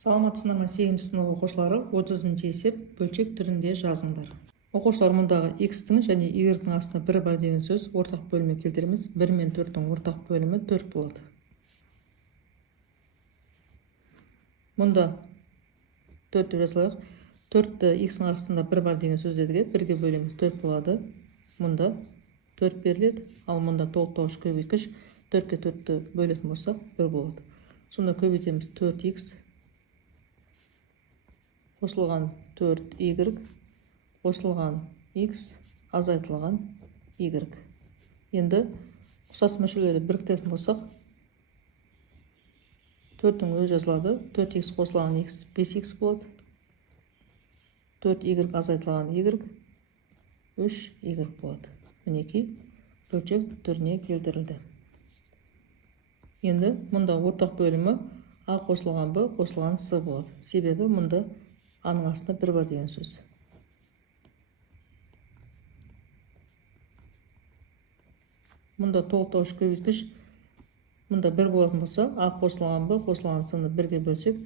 Саламатсыздар ма 8 сынып оқушылары 30-ші есеп бөлшек түрінде жазыңдар. Оқушылар, мұндағы x-тің және y-тің астына 1 бар деген сөз ортақ бөлімі келтіреміз. 1 мен 4-тің ортақ бөлімі 4 болады. Мұнда 4 жазылайық. 4-ті x-тің астында 1 бар деген сөздерге 1-ге бөлеміз 4 болады. Мұнда 4 беріледі, ал мұнда толықтауыш көбейткіш 4-ке 4-ті бөлетін болсақ 1 болады. Сонда көбейтеміз 4x қосылған 4y қосылған x азайтылған y. Енді ұқсас мүшелерді біріктіретін болсақ 4-тің өзі жазылады. 4x қосылған x 5x болады. 4y азайтылған y 3y болады. Мінекей бөлшек түріне келтірілді. Енді мұнда ортақ бөлімі a қосылған b қосылған s болады. Себебі мұнда a-ның астында 1 бар деген сөз. Мұнда толықтауыш көбейткіш мұнда 1 болатын болса, a қосылған b қосылған s-ны 1-ге бөлсек,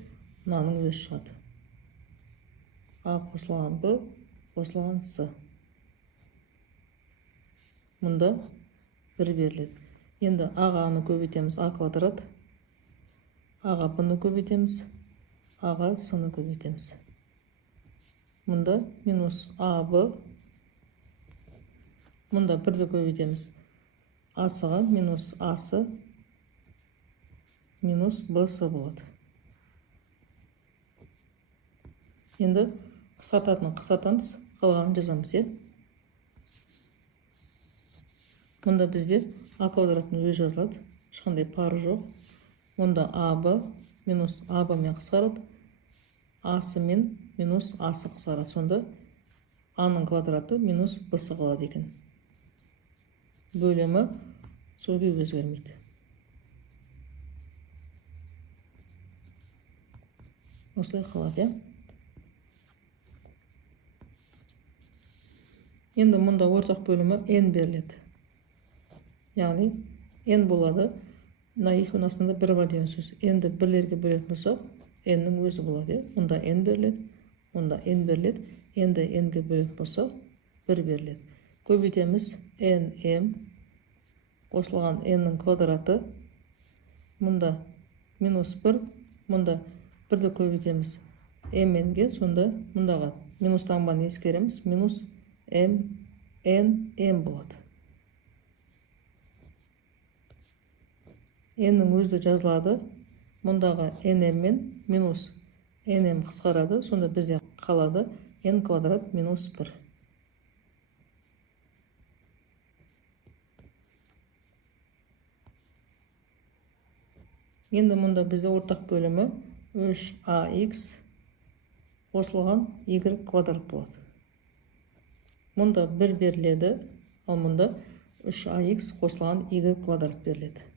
мынаның өзі шығады. a қосылған b қосылған s. Мұнда 1 беріледі. Енді a-ны көбейтеміз a квадрат, a-ға b-ны көбейтеміз, a-ға s-ны көбейтеміз. Мұнда минус ab, мұнда 1-ді көбейтеміз, a-сыға минус a-сы минус b-сы болады. Енді қысқартатынын қысқартамыз, қалғанын жазамыз. Мұнда бізде a квадраттың өзі жазылады, ешқандай пары жоқ. Мұнда ab минус ab мен қысқарады, a-сы мен минус a-сы қысқарады. Сонда a-ның квадраты минус b-сы қалады екен. Бөлімі сол күйі өзгермейді. Осылай қалады. Енді мұнда ортақ бөлімі n беріледі. Яғни n болады. Мына екеуінің астында 1 бар деген сөз. n-ді бірлерге бөлетін болсақ, n-нің өзі болады. Мұнда n беріледі, мұнда n беріледі. n-ді n-ге бөлетін болсақ, 1 беріледі. Көбейтеміз nm қосылған n-нің квадраты. Мұнда минус 1, мұнда 1-ді көбейтеміз mn-ге, сонда мұндаға минус таңбаны ескереміз, минус m болады. n-нің өзі жазылады, мұндағы nm мен минус nm қысқарады, сонда бізде қалады n квадрат минус 1. Енді мұнда бізде ортақ бөлімі 3ax қосылған y квадрат болады. Мұнда 1 беріледі, ал мұнда 3ax қосылған y квадрат беріледі.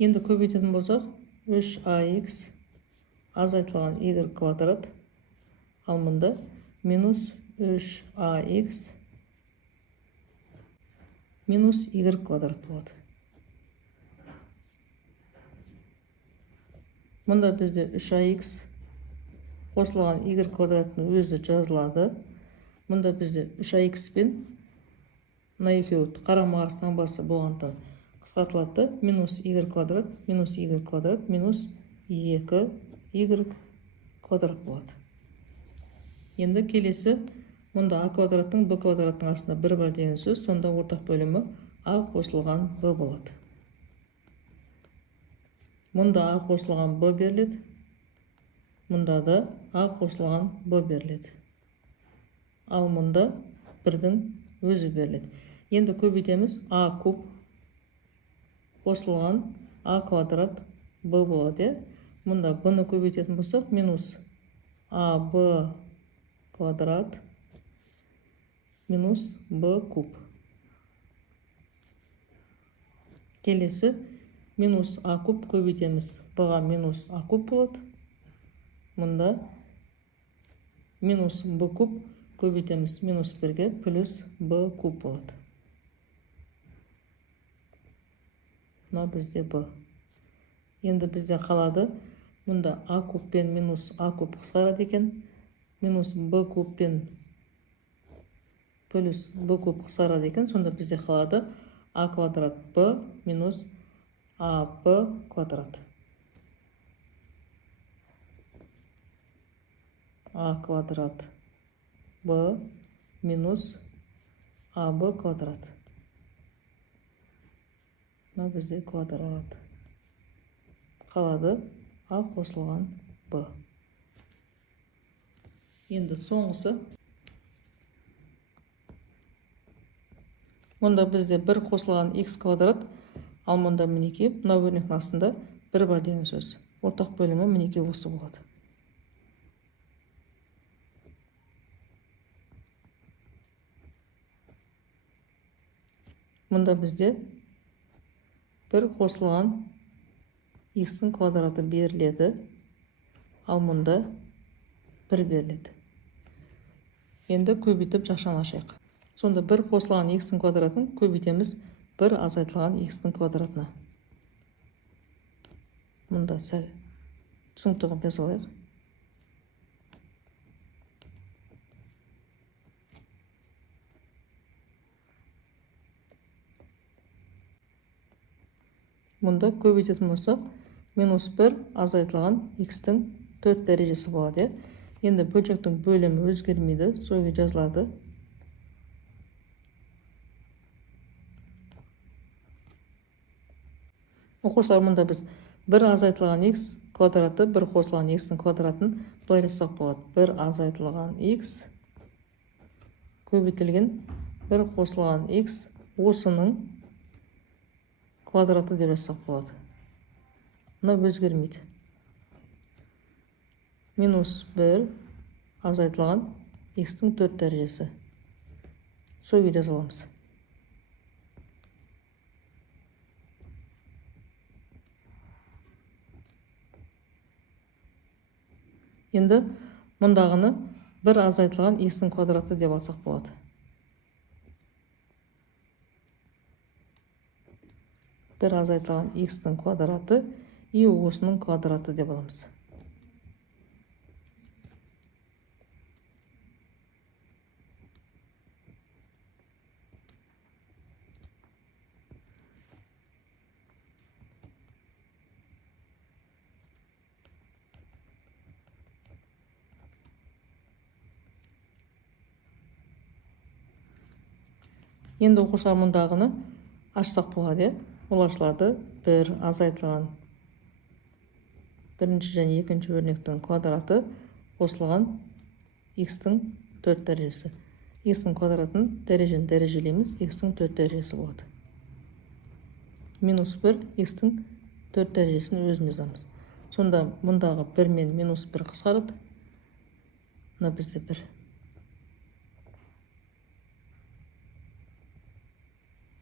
Енді көбейтетін болсақ, 3ax азайтылған y квадрат, ал мұнда минус 3ax минус y квадрат болады. Мұнда бізде 3ax қосылған y квадраттың өзі жазылады. Мұнда бізде 3ax пен мына екеуі қарама-қарсы таңбасы болғандықтан қысқартылады. Минус y квадрат, минус y квадрат, минус 2y квадрат болады. Енді келесі, мұнда a квадраттың b квадраттың астында 1 бар деген сөз, сонда ортақ бөлімі a қосылған b болады. Мұнда a қосылған b беріледі, мұнда да a қосылған b беріледі. Ал мұнда 1-дің өзі беріледі. Енді көбейтеміз a куб қосылған a квадрат b болады. Мұнда b-ны көбейтетін болсақ, минус ab квадрат минус b куб. Келесі минус a куб көбейтеміз, b-ға минус a куб болады. Мұнда минус b куб көбейтеміз, минус 1-ге плюс b куб болады. мына бізде b. Енді бізде қалады, мұнда a куб пен минус a куб қысқарады екен, минус b куб пен плюс b куб қысқарады екен, сонда бізде қалады a квадрат b минус ab квадрат. a квадрат b минус ab квадрат. Мына бізде квадрат. Қалады a қосылған b. Енді соңғысы. Мұнда бізде 1 қосылған x квадрат, ал мұнда мінеке, мына өрнектің астында 1 бар деген сөз. Ортақ бөлімі мінеке осы болады. Мұнда бізде 1 қосылған x-ің квадраты беріледі, ал мұнда 1 беріледі. Енді көбейтіп жақшаны ашайық. Сонда 1 қосылған x-ің квадратын көбейтеміз 1 азайтылған x-ің квадратына. Мұнда сәл түсініктігін жазалайық. Мұнда көбейтетін болсақ, минус 1 азайтылған x-тің 4 дәрежесі болады. Енді бөлшектің бөлімі өзгермейді, солай жазылады. Оқушылар, мұнда біз 1 азайтылған x квадраты 1 қосылған x-тің квадратын былай жазсақ болады. 1 азайтылған x көбейтілген 1 қосылған x осының квадраты деп жазсақ болады. Мына өзгермейді. Минус 1 азайтылған x-тің 4 дәрежесі. Солай жазаламыз. Енді мұндағыны 1 азайтылған x-тің квадраты деп алсақ болады. 1 азайтылған x-тің квадраты и осының квадраты деп аламыз. Енді оқушылар, мұндағыны ашсақ болады. Ол ашылады. 1 азайтылған бірінші және екінші өрнектің квадраты қосылған x-тің 4 дәрежесі. X-тің квадратын дәрежені дәрежелейміз, x-тің 4 дәрежесі болады. Минус 1 x-тің 4 дәрежесін өзін жазамыз. Сонда мұндағы 1 мен минус 1 қысқарады. Мына бізде 1.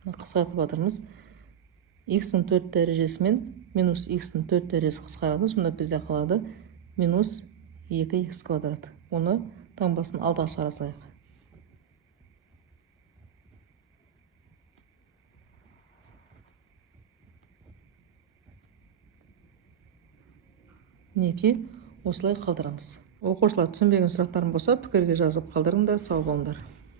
Қысқартып жатырмыз. X-тің 4 дәрежесі мен минус x-тің 4 дәрежесі қысқарады. Сонда бізде қалады минус 2x квадрат. Оны таңбасын алдыға шығара салайық. Мінеки осылай қалдырамыз. Оқушылар, түсінбеген сұрақтарым болса, пікірге жазып қалдырыңдар. Сау болыңдар.